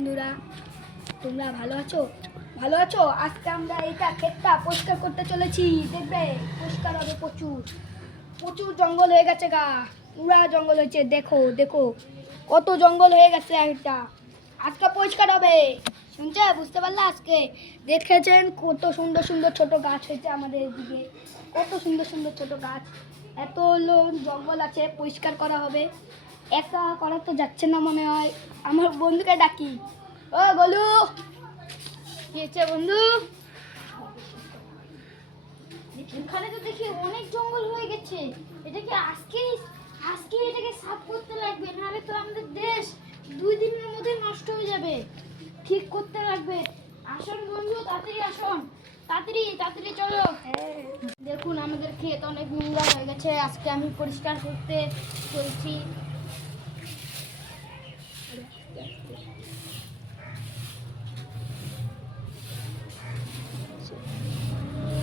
বন্ধুরা, তোমরা ভালো আছো? ভালো আছো? আজকে আমরা এটা ক্ষেতটা পরিষ্কার করতে চলেছি। দেখবে পরিষ্কার হবে, প্রচুর প্রচুর জঙ্গল হয়ে গেছে গা, পুরা জঙ্গল হয়েছে। দেখো দেখো কত জঙ্গল হয়ে গেছে। একটা আজকে পরিষ্কার হবে, শুনছে? বুঝতে পারলে? আজকে দেখেছেন কত সুন্দর সুন্দর ছোট গাছ হয়েছে আমাদের এদিকে, কত সুন্দর সুন্দর ছোট গাছ। এত জঙ্গল আছে, পরিষ্কার করা হবে। একা করা তো যাচ্ছে না মনে হয়, আমার বন্ধুকে ডাকি। ও বলু, কি হচ্ছে বন্ধু? এখানে তো দেখি অনেক জঙ্গল হয়ে গেছে। এটা কি আজকে আজকে এটাকে সাফ করতে লাগবে, নাহলে তো আমাদের দেশ 2 দিনের মধ্যে নষ্ট হয়ে যাবে। ঠিক করতে লাগবে। আসুন বন্ধু, তাড়াতাড়ি আসুন, তাড়াতাড়ি তাড়াতাড়ি চলো। দেখুন আমাদের ক্ষেত অনেক নোংরা হয়ে গেছে, আজকে আমি পরিষ্কার করতে চলছি।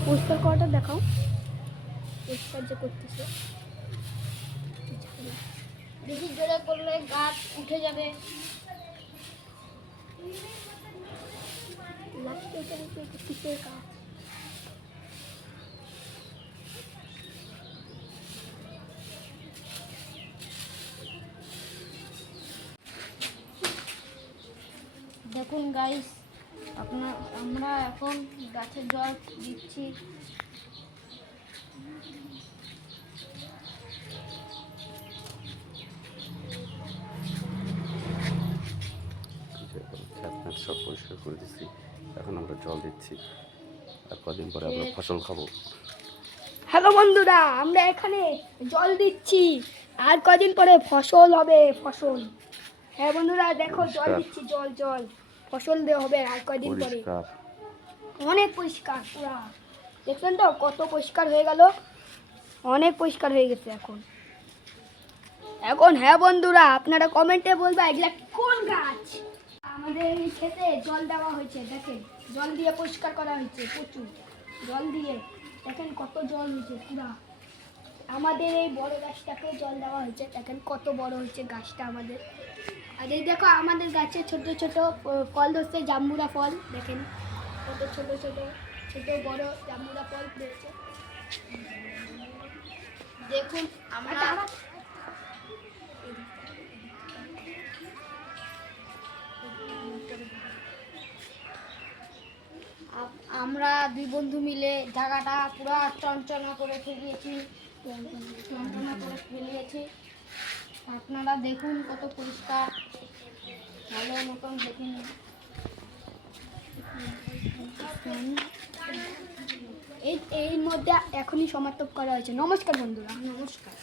পরিষ্কার করাটা দেখাও, পরিষ্কার যে করতেছে। বেশি জোরে করলে গাছ উঠে যাবে। কিসের গাছ? দেখুন গাইস, আমরা এখন গাছের জল দিচ্ছি। আপনার সব পরিষ্কার করে দিচ্ছি, এখন আমরা জল দিচ্ছি, আর কদিন পরে আমরা ফসল খাবো। হ্যালো বন্ধুরা, আমরা এখানে জল দিচ্ছি, আর কদিন পরে ফসল হবে, ফসল। হ্যাঁ বন্ধুরা দেখো, জল দিচ্ছি, জল জল ফসল দেওয়া হবে আর কয়দিন পরে। অনেক পরিষ্কার পুরা, দেখছেন তো কত পরিষ্কার হয়ে গেল, অনেক পরিষ্কার হয়ে গেছে এখন। এখন হ্যাঁ বন্ধুরা, আপনারা কমেন্টে বলবে এগুলা কোন গাছ। আমাদের এই ক্ষেতে জল দেওয়া হয়েছে, দেখেন জল দিয়ে পরিষ্কার করা হয়েছে, প্রচুর জল দিয়ে। দেখেন কত জল হয়েছে পুরা। আমাদের এই বড় গাছটাকে জল দেওয়া হয়েছে, দেখেন কত বড় হয়েছে গাছটা আমাদের। আর এই দেখো আমাদের গাছে ছোট ছোট ফল ধরছে, জাম্বুরা ফল। দেখেন কত ছোট ছোট ছোট বড় জাম্বুরা ফল ধরছে। দেখুন আমরা 2 বন্ধু মিলে জায়গাটা পুরো চঞ্চনা করে ফেলিয়েছি, আপনারা দেখুন কত পরিষ্কার, ভালো মতন দেখুন। এই মধ্যে এখনই সমাপ্ত করা হয়েছে। নমস্কার বন্ধুরা, নমস্কার।